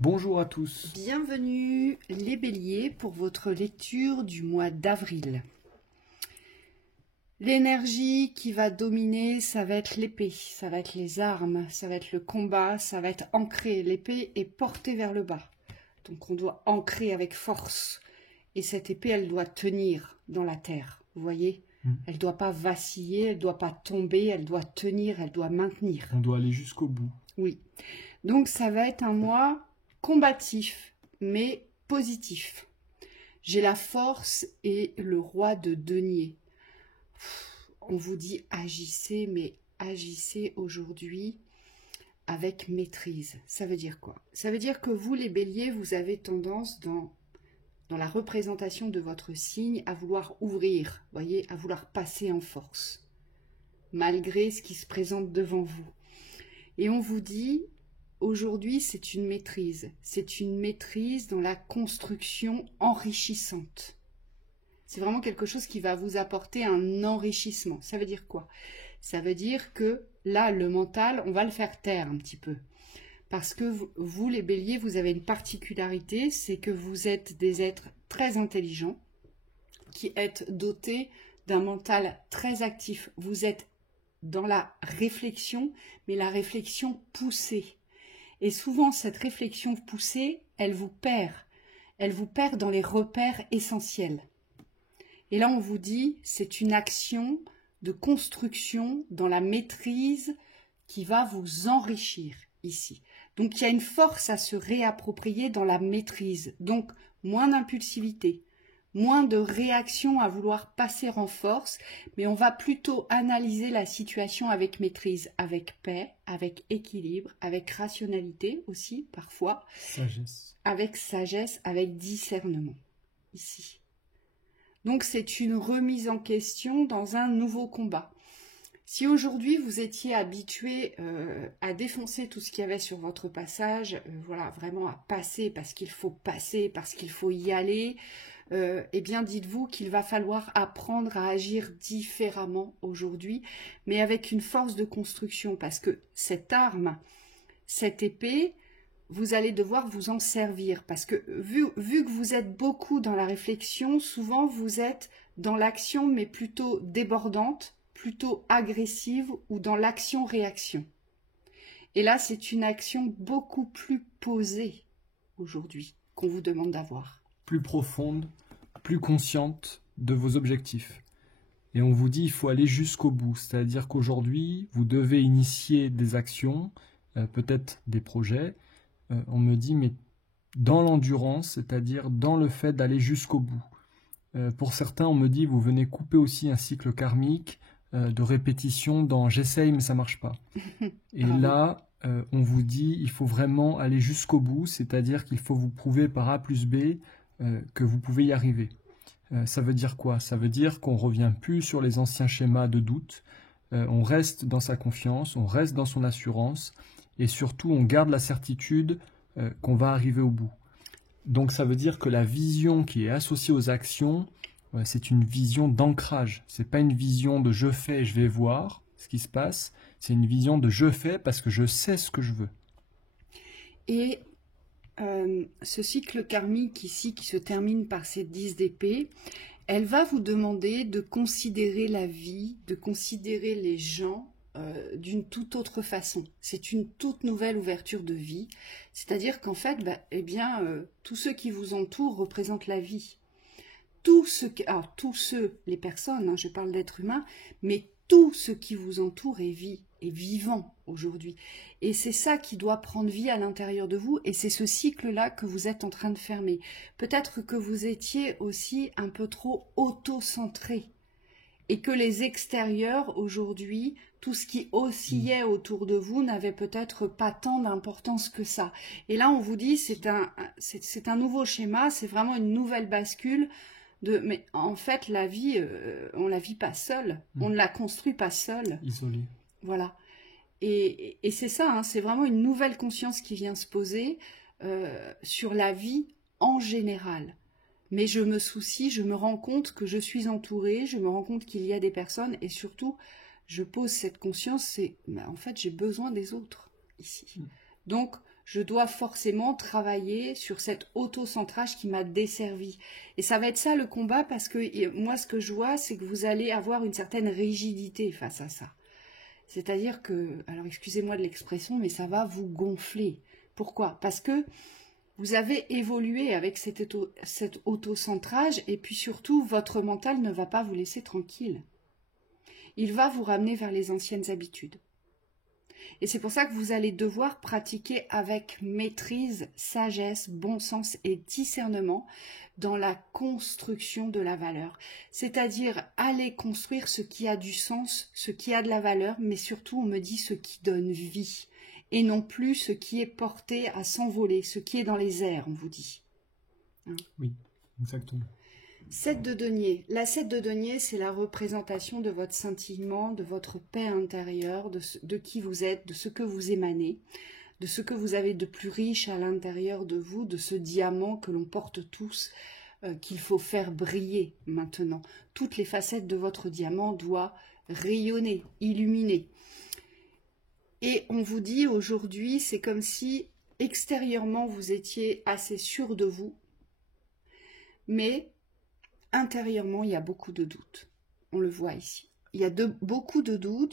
Bonjour à tous. Bienvenue les béliers pour votre lecture du mois d'avril. L'énergie qui va dominer, ça va être l'épée, ça va être les armes, ça va être le combat, ça va être ancré. L'épée est portée vers le bas. Donc on doit ancrer avec force. Et cette épée, elle doit tenir dans la terre, vous voyez ? Elle ne doit pas vaciller, elle ne doit pas tomber, elle doit tenir, elle doit maintenir. On doit aller jusqu'au bout. Oui. Donc ça va être un mois combatif, mais positif. J'ai la force et le roi de denier. On vous dit agissez, mais agissez aujourd'hui avec maîtrise. Ça veut dire quoi? Ça veut dire que vous, les béliers, vous avez tendance dans la représentation de votre signe à vouloir ouvrir, voyez, à vouloir passer en force, malgré ce qui se présente devant vous. Et on vous dit, aujourd'hui, c'est une maîtrise. C'est une maîtrise dans la construction enrichissante. C'est vraiment quelque chose qui va vous apporter un enrichissement. Ça veut dire quoi? Ça veut dire que là, le mental, on va le faire taire un petit peu. Parce que vous, les béliers, vous avez une particularité, c'est que vous êtes des êtres très intelligents, qui êtes dotés d'un mental très actif. Vous êtes dans la réflexion, mais la réflexion poussée. Et souvent, cette réflexion poussée, elle vous perd. Elle vous perd dans les repères essentiels. Et là, on vous dit, c'est une action de construction dans la maîtrise qui va vous enrichir ici. Donc, il y a une force à se réapproprier dans la maîtrise. Donc, moins d'impulsivité, moins de réaction à vouloir passer en force, mais on va plutôt analyser la situation avec maîtrise, avec paix, avec équilibre, avec rationalité aussi, parfois. Sagesse. Avec sagesse, avec discernement, ici. Donc, c'est une remise en question dans un nouveau combat. Si aujourd'hui, vous étiez habitué à défoncer tout ce qu'il y avait sur votre passage, voilà, vraiment à passer parce qu'il faut y aller, eh bien, dites-vous qu'il va falloir apprendre à agir différemment aujourd'hui, mais avec une force de construction, parce que cette arme, cette épée, vous allez devoir vous en servir, parce que vu que vous êtes beaucoup dans la réflexion, souvent vous êtes dans l'action, mais plutôt débordante, plutôt agressive, ou dans l'action-réaction. Et là, c'est une action beaucoup plus posée aujourd'hui qu'on vous demande d'avoir. Plus profonde, plus consciente de vos objectifs. Et on vous dit il faut aller jusqu'au bout. C'est-à-dire qu'aujourd'hui, vous devez initier des actions, peut-être des projets. On me dit, mais dans l'endurance, c'est-à-dire dans le fait d'aller jusqu'au bout. Pour certains, on me dit, vous venez couper aussi un cycle karmique de répétition dans j'essaye mais ça marche pas. Et là, on vous dit, il faut vraiment aller jusqu'au bout, c'est-à-dire qu'il faut vous prouver par A plus B que vous pouvez y arriver. Ça veut dire quoi? Ça veut dire qu'on revient plus sur les anciens schémas de doute, on reste dans sa confiance, on reste dans son assurance, et surtout on garde la certitude qu'on va arriver au bout. Donc ça veut dire que la vision qui est associée aux actions, c'est une vision d'ancrage. C'est pas une vision de je fais et je vais voir ce qui se passe, c'est une vision de je fais parce que je sais ce que je veux. Et ce cycle karmique ici qui se termine par ces 10 d'épée, elle va vous demander de considérer la vie, de considérer les gens d'une toute autre façon. C'est une toute nouvelle ouverture de vie. C'est-à-dire qu'en fait, tous ceux qui vous entourent représentent la vie. Tous ceux, les personnes, je parle d'êtres humains, mais tout ce qui vous entoure est vie, est vivant aujourd'hui. Et c'est ça qui doit prendre vie à l'intérieur de vous, et c'est ce cycle-là que vous êtes en train de fermer. Peut-être que vous étiez aussi un peu trop auto-centré, et que les extérieurs, aujourd'hui, tout ce qui oscillait autour de vous n'avait peut-être pas tant d'importance que ça. Et là, on vous dit, c'est un nouveau schéma, c'est vraiment une nouvelle bascule, mais en fait, la vie, on la vit pas seule, on ne la construit pas seule. Isolé. Voilà. Et c'est ça, hein, c'est vraiment une nouvelle conscience qui vient se poser sur la vie en général. Mais je me soucie, je me rends compte que je suis entourée, je me rends compte qu'il y a des personnes, et surtout, je pose cette conscience, en fait, j'ai besoin des autres ici. Donc, je dois forcément travailler sur cet auto-centrage qui m'a desservi. Et ça va être ça le combat, parce que moi, ce que je vois, c'est que vous allez avoir une certaine rigidité face à ça. C'est-à-dire que, alors excusez-moi de l'expression, mais ça va vous gonfler. Pourquoi? Parce que vous avez évolué avec cet auto-centrage, et puis surtout, votre mental ne va pas vous laisser tranquille. Il va vous ramener vers les anciennes habitudes. Et c'est pour ça que vous allez devoir pratiquer avec maîtrise, sagesse, bon sens et discernement dans la construction de la valeur. C'est-à-dire aller construire ce qui a du sens, ce qui a de la valeur, mais surtout, on me dit, ce qui donne vie. Et non plus ce qui est porté à s'envoler, ce qui est dans les airs, on vous dit. Hein? Oui, exactement. 7 de denier. La 7 de denier, c'est la représentation de votre scintillement, de votre paix intérieure, de qui vous êtes, de ce que vous émanez, de ce que vous avez de plus riche à l'intérieur de vous, de ce diamant que l'on porte tous, qu'il faut faire briller maintenant. Toutes les facettes de votre diamant doivent rayonner, illuminer. Et on vous dit aujourd'hui, c'est comme si extérieurement vous étiez assez sûr de vous, mais intérieurement, il y a beaucoup de doutes. On le voit ici. Il y a beaucoup de doutes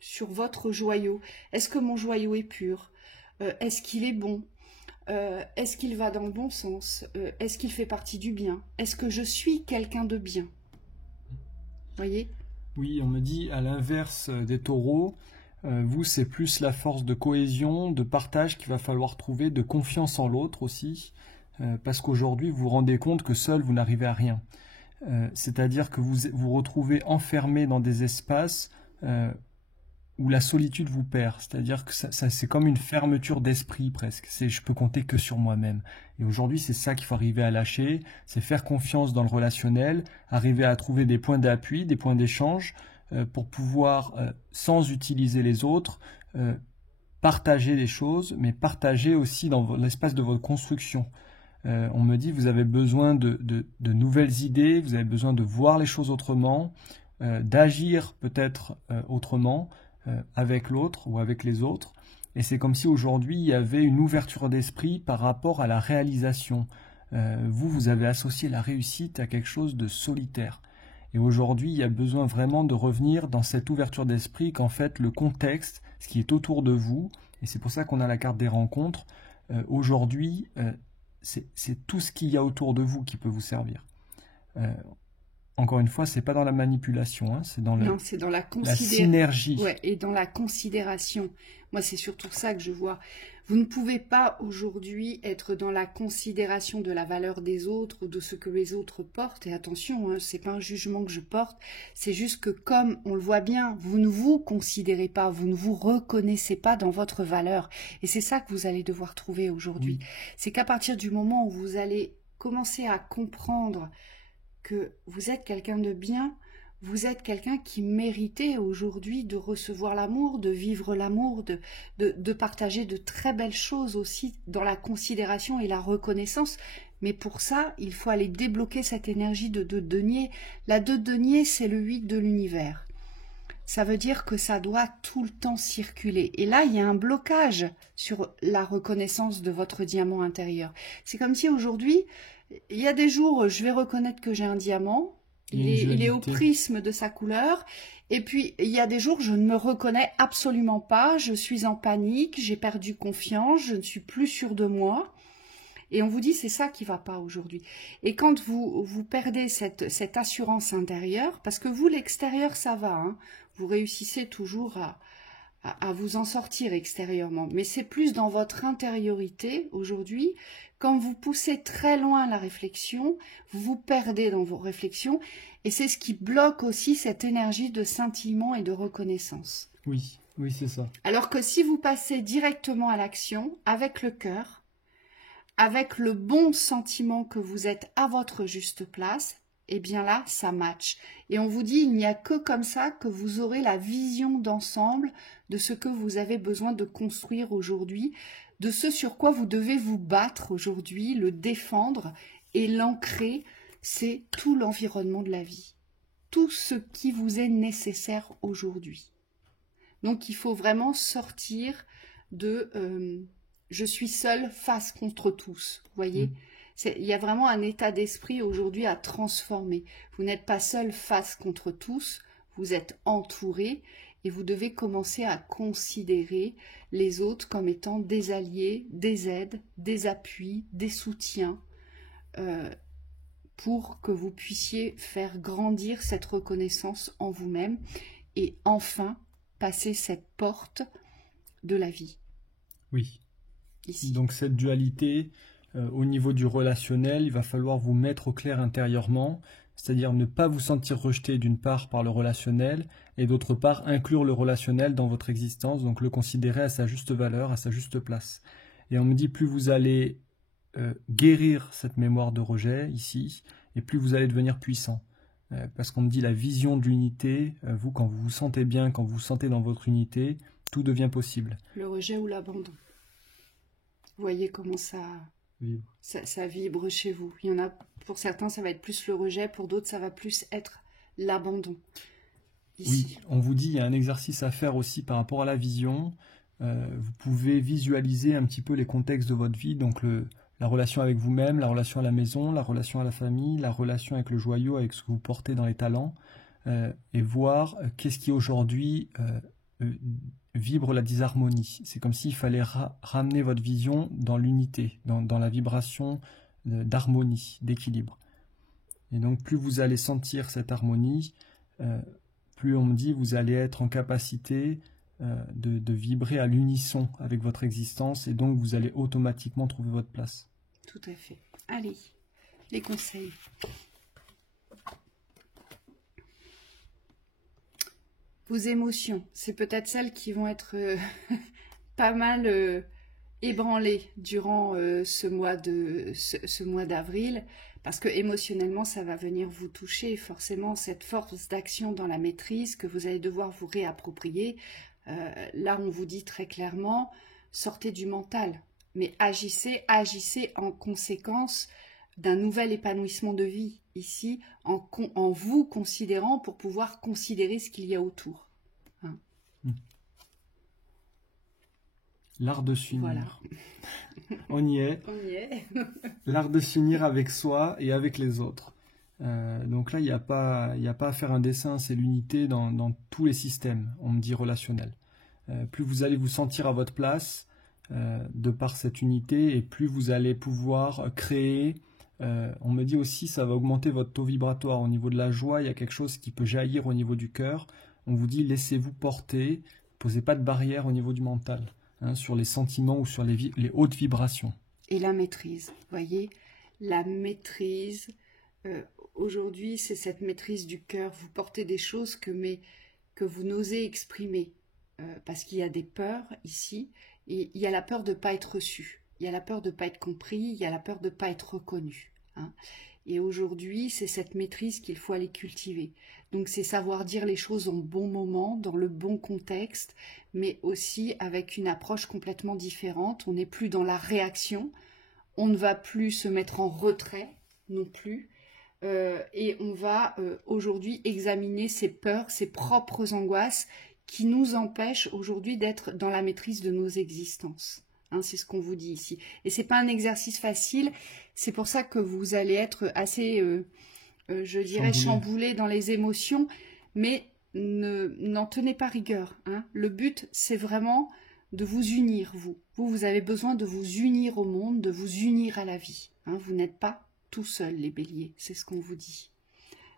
sur votre joyau. Est-ce que mon joyau est pur? Est-ce qu'il est bon? Est-ce qu'il va dans le bon sens? Est-ce qu'il fait partie du bien? Est-ce que je suis quelqu'un de bien? Voyez? Oui, on me dit à l'inverse des taureaux, vous c'est plus la force de cohésion, de partage qu'il va falloir trouver, de confiance en l'autre aussi, parce qu'aujourd'hui vous vous rendez compte que seul vous n'arrivez à rien. C'est-à-dire que vous vous retrouvez enfermé dans des espaces où la solitude vous perd. C'est-à-dire que c'est comme une fermeture d'esprit presque. C'est je peux compter que sur moi-même. Et aujourd'hui, c'est ça qu'il faut arriver à lâcher, c'est faire confiance dans le relationnel, arriver à trouver des points d'appui, des points d'échange pour pouvoir, sans utiliser les autres, partager les choses, mais partager aussi dans l'espace de votre construction. On me dit vous avez besoin de nouvelles idées, vous avez besoin de voir les choses autrement, d'agir peut-être autrement avec l'autre ou avec les autres. Et c'est comme si aujourd'hui il y avait une ouverture d'esprit par rapport à la réalisation. Vous avez associé la réussite à quelque chose de solitaire. Et aujourd'hui il y a besoin vraiment de revenir dans cette ouverture d'esprit qu'en fait le contexte, ce qui est autour de vous, et c'est pour ça qu'on a la carte des rencontres, aujourd'hui c'est tout ce qu'il y a autour de vous qui peut vous servir. Encore une fois, c'est pas dans la manipulation, hein, c'est dans Non, c'est dans la synergie. Ouais, et dans la considération. Moi, c'est surtout ça que je vois. Vous ne pouvez pas aujourd'hui être dans la considération de la valeur des autres ou de ce que les autres portent. Et attention, hein, c'est pas un jugement que je porte. C'est juste que comme on le voit bien, vous ne vous considérez pas, vous ne vous reconnaissez pas dans votre valeur. Et c'est ça que vous allez devoir trouver aujourd'hui. Oui. C'est qu'à partir du moment où vous allez commencer à comprendre que vous êtes quelqu'un de bien, vous êtes quelqu'un qui méritait aujourd'hui de recevoir l'amour, de vivre l'amour, de partager de très belles choses aussi dans la considération et la reconnaissance. Mais pour ça, il faut aller débloquer cette énergie de denier. La 2 de denier, c'est le 8 de l'univers. Ça veut dire que ça doit tout le temps circuler. Et là, il y a un blocage sur la reconnaissance de votre diamant intérieur. C'est comme si aujourd'hui, il y a des jours, je vais reconnaître que j'ai un diamant. Il est au prisme de sa couleur. Et puis, il y a des jours, je ne me reconnais absolument pas. Je suis en panique, j'ai perdu confiance, je ne suis plus sûre de moi. Et on vous dit, c'est ça qui ne va pas aujourd'hui. Et quand vous perdez cette assurance intérieure, parce que vous, l'extérieur, ça va, hein, vous réussissez toujours à vous en sortir extérieurement. Mais c'est plus dans votre intériorité aujourd'hui. Quand vous poussez très loin la réflexion, vous vous perdez dans vos réflexions. Et c'est ce qui bloque aussi cette énergie de scintillement et de reconnaissance. Oui, oui, c'est ça. Alors que si vous passez directement à l'action, avec le cœur, avec le bon sentiment que vous êtes à votre juste place, eh bien là, ça match. Et on vous dit, il n'y a que comme ça que vous aurez la vision d'ensemble de ce que vous avez besoin de construire aujourd'hui, de ce sur quoi vous devez vous battre aujourd'hui, le défendre et l'ancrer, c'est tout l'environnement de la vie. Tout ce qui vous est nécessaire aujourd'hui. Donc il faut vraiment sortir de je suis seul face contre tous. Vous voyez, il y a vraiment un état d'esprit aujourd'hui à transformer. Vous n'êtes pas seul face contre tous, vous êtes entouré et vous devez commencer à considérer les autres comme étant des alliés, des aides, des appuis, des soutiens, pour que vous puissiez faire grandir cette reconnaissance en vous-même et enfin passer cette porte de la vie. Oui. Ici. Donc cette dualité, au niveau du relationnel, il va falloir vous mettre au clair intérieurement, c'est-à-dire ne pas vous sentir rejeté d'une part par le relationnel et d'autre part inclure le relationnel dans votre existence, donc le considérer à sa juste valeur, à sa juste place. Et on me dit plus vous allez guérir cette mémoire de rejet ici, et plus vous allez devenir puissant. Parce qu'on me dit la vision de l'unité, vous quand vous vous sentez bien, quand vous vous sentez dans votre unité, tout devient possible. Le rejet ou l'abandon. Vous voyez comment ça vibre chez vous. Il y en a, pour certains, ça va être plus le rejet, pour d'autres, ça va plus être l'abandon. Oui, on vous dit, il y a un exercice à faire aussi par rapport à la vision. Vous pouvez visualiser un petit peu les contextes de votre vie, donc la relation avec vous-même, la relation à la maison, la relation à la famille, la relation avec le joyau, avec ce que vous portez dans les talents, et voir qu'est-ce qui aujourd'hui vibre la disharmonie. C'est comme s'il fallait ramener votre vision dans l'unité, dans la vibration d'harmonie, d'équilibre. Et donc plus vous allez sentir cette harmonie, plus on me dit vous allez être en capacité de vibrer à l'unisson avec votre existence et donc vous allez automatiquement trouver votre place. Tout à fait. Allez, les conseils. Vos émotions, c'est peut-être celles qui vont être pas mal ébranlées durant ce mois d'avril, parce que émotionnellement, ça va venir vous toucher. Forcément, cette force d'action dans la maîtrise que vous allez devoir vous réapproprier. Là, on vous dit très clairement, sortez du mental, mais agissez en conséquence d'un nouvel épanouissement de vie ici, en vous considérant pour pouvoir considérer ce qu'il y a autour. Hein. L'art de s'unir. Voilà. On y est. On y est. L'art de s'unir avec soi et avec les autres. Donc là, il n'y a pas à faire un dessin, c'est l'unité dans tous les systèmes, on me dit relationnels. Plus vous allez vous sentir à votre place, de par cette unité, et plus vous allez pouvoir créer. On me dit aussi ça va augmenter votre taux vibratoire. Au niveau de la joie, il y a quelque chose qui peut jaillir au niveau du cœur. On vous dit laissez-vous porter, posez pas de barrière au niveau du mental, hein, sur les sentiments ou sur les hautes vibrations. Et la maîtrise, vous voyez, la maîtrise, aujourd'hui c'est cette maîtrise du cœur. Vous portez des choses que vous n'osez exprimer, parce qu'il y a des peurs ici, et il y a la peur de ne pas être reçu. Il y a la peur de ne pas être compris, il y a la peur de ne pas être reconnu. Hein. Et aujourd'hui, c'est cette maîtrise qu'il faut aller cultiver. Donc c'est savoir dire les choses au bon moment, dans le bon contexte, mais aussi avec une approche complètement différente. On n'est plus dans la réaction, on ne va plus se mettre en retrait non plus, et on va aujourd'hui examiner ses peurs, ses propres angoisses qui nous empêchent aujourd'hui d'être dans la maîtrise de nos existences. Hein, c'est ce qu'on vous dit ici. Et ce n'est pas un exercice facile, c'est pour ça que vous allez être assez, je dirais, chamboulé dans les émotions, mais n'en tenez pas rigueur. Hein. Le but, c'est vraiment de vous unir, vous. Vous avez besoin de vous unir au monde, de vous unir à la vie. Hein. Vous n'êtes pas tout seul, les béliers, c'est ce qu'on vous dit.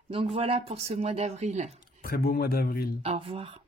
Donc voilà pour ce mois d'avril. Très beau mois d'avril. Au revoir.